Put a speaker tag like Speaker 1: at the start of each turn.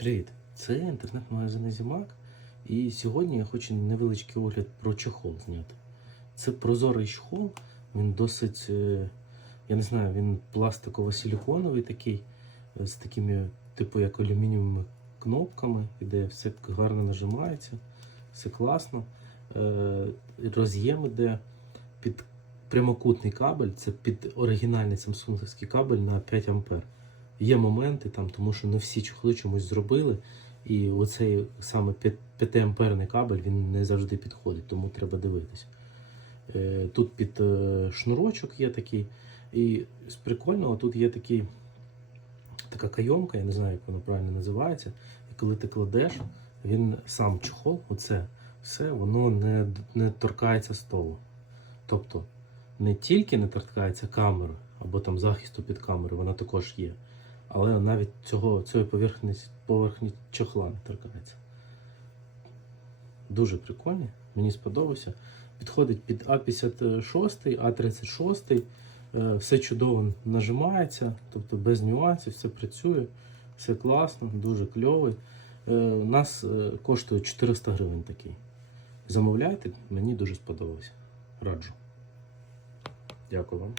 Speaker 1: Привіт! Це інтернет-магазин Зімак. І сьогодні я хочу невеличкий огляд про чохол зняти. Це прозорий чохол, він досить, е, я не знаю, він пластиково-силіконовий такий, е, з такими, типу, як алюмінієвими кнопками, де все гарно нажимається, все класно. Е, Роз'єм іде під прямокутний кабель, це під оригінальний самсунгівський кабель на 5 ампер. Є моменти там, тому що не всі чохли чомусь зробили. І оцей саме 5-амперний кабель він не завжди підходить, тому треба дивитись. Е, Тут під е, шнурочок є такий. І з прикольного тут є такий, така кайомка, я не знаю, як вона правильно називається. І коли ти кладеш, він сам чохол, оце все, воно не, не торкається столу. Тобто не тільки не торкається камери або там захисту під камерою, вона також є. Але навіть цього, цієї поверхні, поверхні чохла не торкається. Дуже прикольний, мені сподобався. Підходить під А56, А36, е, все чудово нажимається, тобто без нюансів, все працює, все класно, дуже кльовий. Е, У нас е, коштує 400 гривень такий. Замовляйте, мені дуже сподобався. Раджу. Дякую вам.